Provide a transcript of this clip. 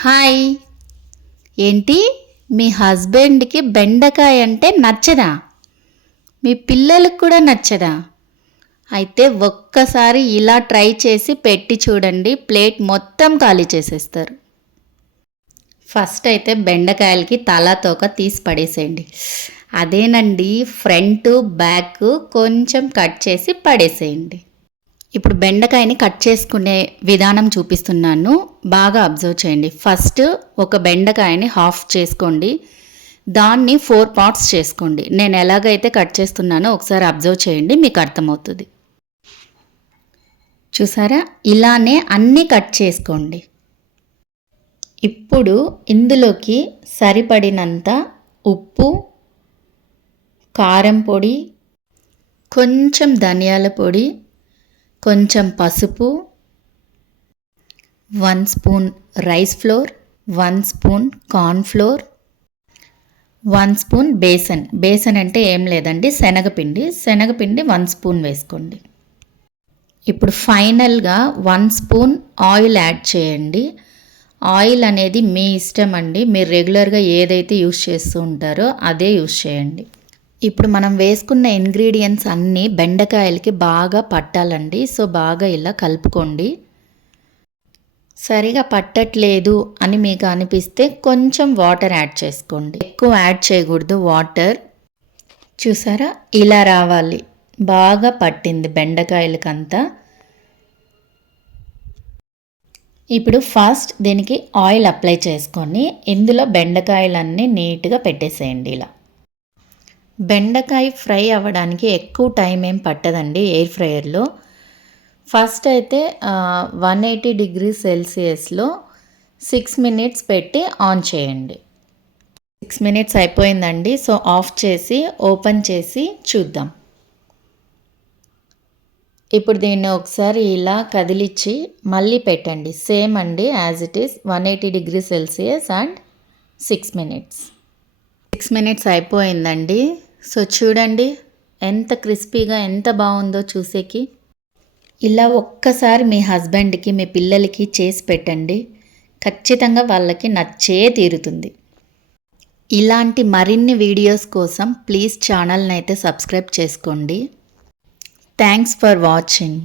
Hi. ఏంటి, మీ హస్బెండ్కి బెండకాయ అంటే నచ్చదా? మీ పిల్లలకు కూడా నచ్చదా? అయితే ఒక్కసారి ఇలా ట్రై చేసి పెట్టి చూడండి, ప్లేట్ మొత్తం ఖాళీ చేసేస్తారు. ఫస్ట్ అయితే బెండకాయలకి తల తోక తీసి పడేసేయండి. అదేనండి, ఫ్రంట్ బ్యాక్ కొంచెం కట్ చేసి పడేసేయండి. ఇప్పుడు బెండకాయని కట్ చేసుకునే విధానం చూపిస్తున్నాను, బాగా అబ్జర్వ్ చేయండి. ఫస్ట్ ఒక బెండకాయని హాఫ్ చేసుకోండి, దాన్ని 4 పార్ట్స్ చేసుకోండి. నేను ఎలాగైతే కట్ చేస్తున్నానో ఒకసారి అబ్జర్వ్ చేయండి, మీకు అర్థమవుతుంది. చూసారా, ఇలానే అన్నీ కట్ చేసుకోండి. ఇప్పుడు ఇందులోకి సరిపడినంత ఉప్పు, కారం పొడి, కొంచెం ధనియాల పొడి, కొంచెం పసుపు, 1 spoon rice flour, 1 spoon corn flour, 1 spoon besan అంటే ఏం లేదండి, శనగపిండి 1 స్పూన్ వేసుకోండి. ఇప్పుడు ఫైనల్గా 1 స్పూన్ ఆయిల్ యాడ్ చేయండి. ఆయిల్ అనేది మీ ఇష్టం అండి, మీరు రెగ్యులర్గా ఏదైతే యూస్ చేస్తూ ఉంటారో అదే యూస్ చేయండి. ఇప్పుడు మనం వేసుకున్న ఇంగ్రీడియంట్స్ అన్నీ బెండకాయలకి బాగా పట్టాలండి. సో బాగా ఇలా కలుపుకోండి. సరిగా పట్టట్లేదు అని మీకు అనిపిస్తే కొంచెం వాటర్ యాడ్ చేసుకోండి, ఎక్కువ యాడ్ చేయకూడదు వాటర్. చూసారా, ఇలా రావాలి, బాగా పట్టింది బెండకాయలకంతా. ఇప్పుడు ఫస్ట్ దీనికి ఆయిల్ అప్లై చేసుకొని ఇందులో బెండకాయలన్నీ నీట్గా పెట్టేసేయండి. ఇలా బెండకాయ ఫ్రై అవ్వడానికి ఎక్కువ టైం ఏం పట్టదండి ఎయిర్ ఫ్రైయర్లో. ఫస్ట్ అయితే 180 డిగ్రీ సెల్సియస్లో 6 మినిట్స్ పెట్టి ఆన్ చేయండి. 6 మినిట్స్ అయిపోయిందండి. సో ఆఫ్ చేసి ఓపెన్ చేసి చూద్దాం. ఇప్పుడు దీన్ని ఒకసారి ఇలా కదిలిచ్చి మళ్ళీ పెట్టండి. సేమ్ అండి, as it is 180 degree Celsius and 6 minutes. 6 minutes అయిపోయిందండి. సో చూడండి ఎంత క్రిస్పీగా ఎంత బాగుందో చూసేకి. ఇలా ఒక్కసారి మీ హస్బెండ్కి మీ పిల్లలకి చేసి పెట్టండి, ఖచ్చితంగా వాళ్ళకి నచ్చే తీరుతుంది. ఇలాంటి మరిన్ని వీడియోస్ కోసం ప్లీజ్ ఛానల్ని అయితే సబ్స్క్రైబ్ చేసుకోండి. Thanks for watching.